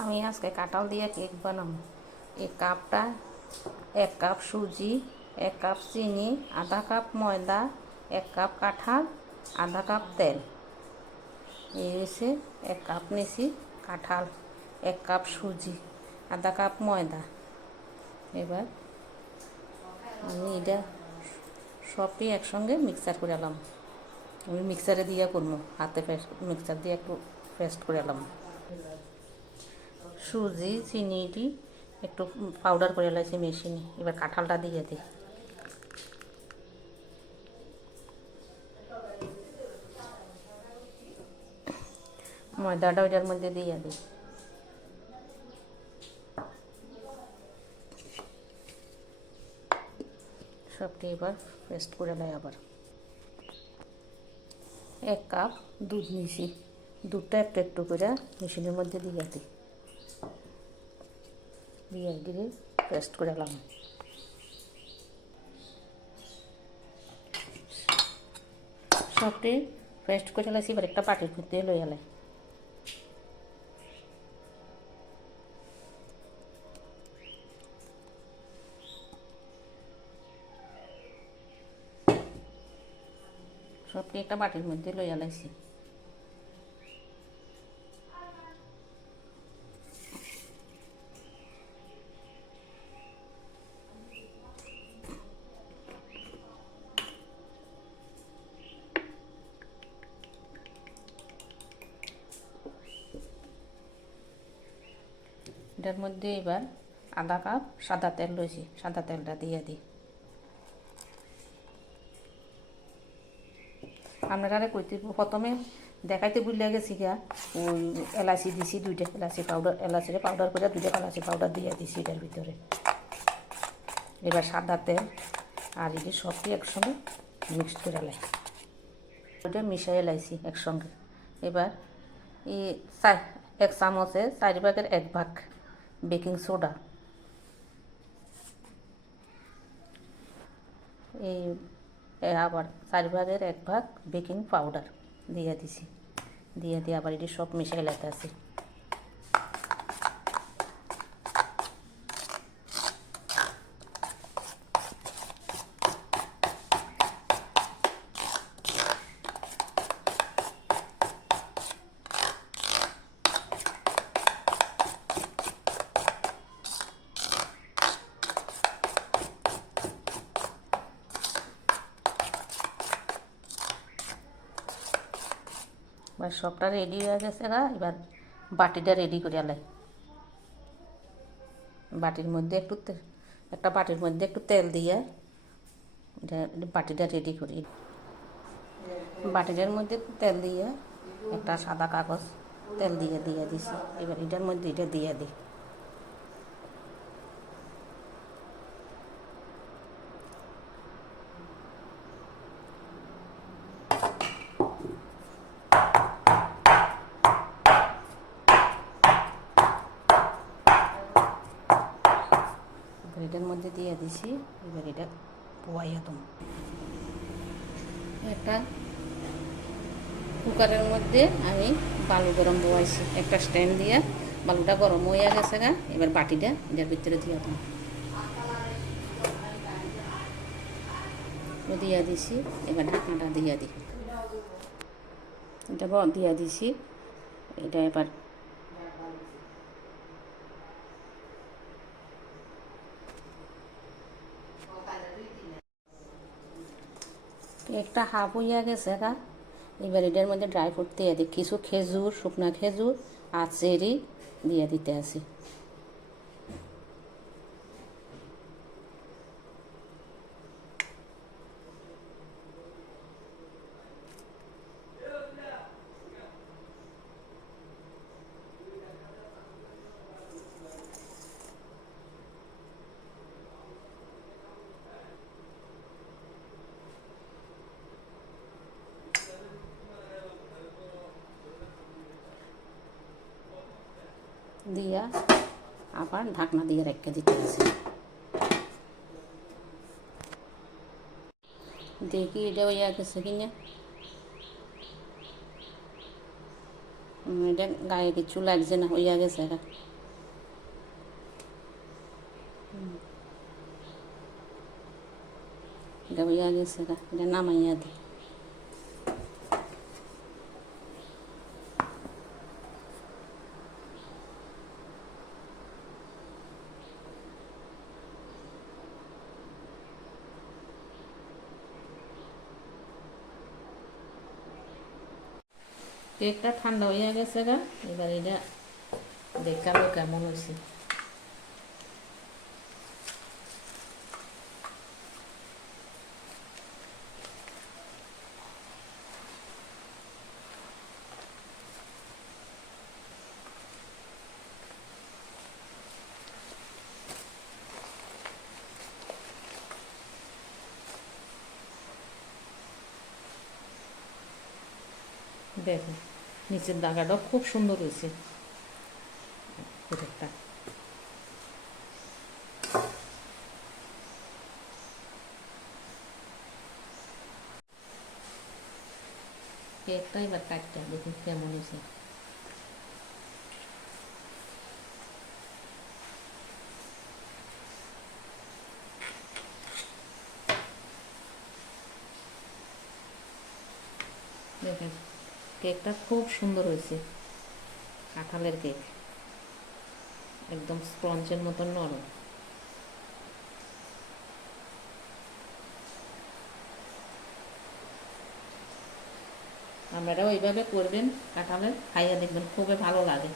আমি আজকে কাঁঠাল দিয়ে কেক বানাবো। এই কাপটা, এক কাপ সুজি, এক কাপ চিনি, আধা কাপ ময়দা, এক কাপ কাঁঠাল, আধা কাপ তেল। এই হয়েছে এক কাপ নিছি কাঁঠাল, এক কাপ সুজি, আধা কাপ ময়দা। এবার আমি এটা সবটি একসঙ্গে মিক্সার করে এলাম। আমি মিক্সারে দিয়ে করব, হাতে পেস্ট মিক্সার দিয়ে একটু পেস্ট করে এলাম। সুজি চিনিটি একটু পাউডার করে এলাইছি মেশিনে। এবার কাঁঠালটা দিয়ে দিই। ময়দাটা ওইটার মধ্যে দিয়ে দিই। সবটি এবার পেস্ট করে নেয় আবার। এক কাপ দুধ নিছি দুধটা একটু একটু করে মেশিনের মধ্যে দিয়ে দিই। দিয়ে দিয়ে পেস্ট করে এলাম। সবটি পেস্ট করে এলাইছি এবার একটা পাটির মধ্যে লই এলাই সবটি একটা বাটির মধ্যে লই এলাইছি এটার মধ্যে এবার আধা কাপ সাদা তেল রয়েছে, সাদা তেলটা দিয়ে দিই। আপনারা কইতে প্রথমে দেখাইতে বুঝলে গেছি গা ওই এলাচি দিছি, দুইটা এলাচি পাউডার এলাচিরে পাউডার করে দুইটা এলাচি পাউডার দিয়ে দিছি এটার ভিতরে। এবার সাদা তেল আর এই সবটি একসঙ্গে মিক্সড করে লাই। ওইটা মিশাই লাইছি একসঙ্গে। এবার এই এক চামচে চারি ভাগের এক ভাগ বেকিং সোডা। এই আবার চার ভাগের এক ভাগ বেকিং পাউডার দিয়ে দিছি। দিয়ে দিয়ে আবার এটি সব মিশাই লাইতে আছে। সবটা রেডি হয়ে গেছে গা, এবার বাটিটা রেডি করে আলাই। বাটির মধ্যে একটু একটা বাটির মধ্যে একটু তেল দিয়ে বাটিটা রেডি করি। বাটিটার মধ্যে তেল দিয়ে একটা সাদা কাগজ তেল দিয়ে দিয়ে দিছি। এবার এটার মধ্যে এটা দিয়ে দিই এবার এটার মধ্যে দিয়ে দিছি। এবার এটা পোয়াইয়া তুমি। একটা কুকারের মধ্যে আমি বালু গরম বয়াইছি একটা স্ট্যান্ড দিয়ে বালুটা গরম হয়ে গেছে গা। এবার বাটিটা এটার ভিতরে দিয়ে দিলাম দিয়ে দিছি, এবার ঢাকনাটা দিয়ে দিই। এটা দিয়ে দিছি। এটা এবার কেকটা হাফ হইয়া গেছে গা। এবার এটার মধ্যে ড্রাই ফ্রুট দিয়ে দিই। কিছু খেজুর, শুকনা খেজুর আর চেরি দিয়ে দিতে আসি দিয়া আবার ঢাকনা দিয়ে রেখে দিতে আছে দেখি এটা হইয়া গেছে কিনা উম, এটা গায়ে কিছু লাগছে না হইয়া গেছে এটা হুম। এটা হইয়া গেছে এটা এটা নামাইয়া দিই কেকটা ঠান্ডা হয়ে গেছে গা এবার এটা দেখাল কেমন হয়েছে দেখো নিচের দাগাটাও খুব সুন্দর হয়েছে। কেকটা কেকটা এবার কাটটা দেখি কেমন হয়েছে। দেখেন কেকটা খুব সুন্দর হয়েছে। কাঁঠালের কেক। একদম স্পঞ্জের মতন নরম। আপনারা ওইভাবে করবেন, কাঁঠালের, খাইয়া দেখবেন, খুবই ভালো লাগে।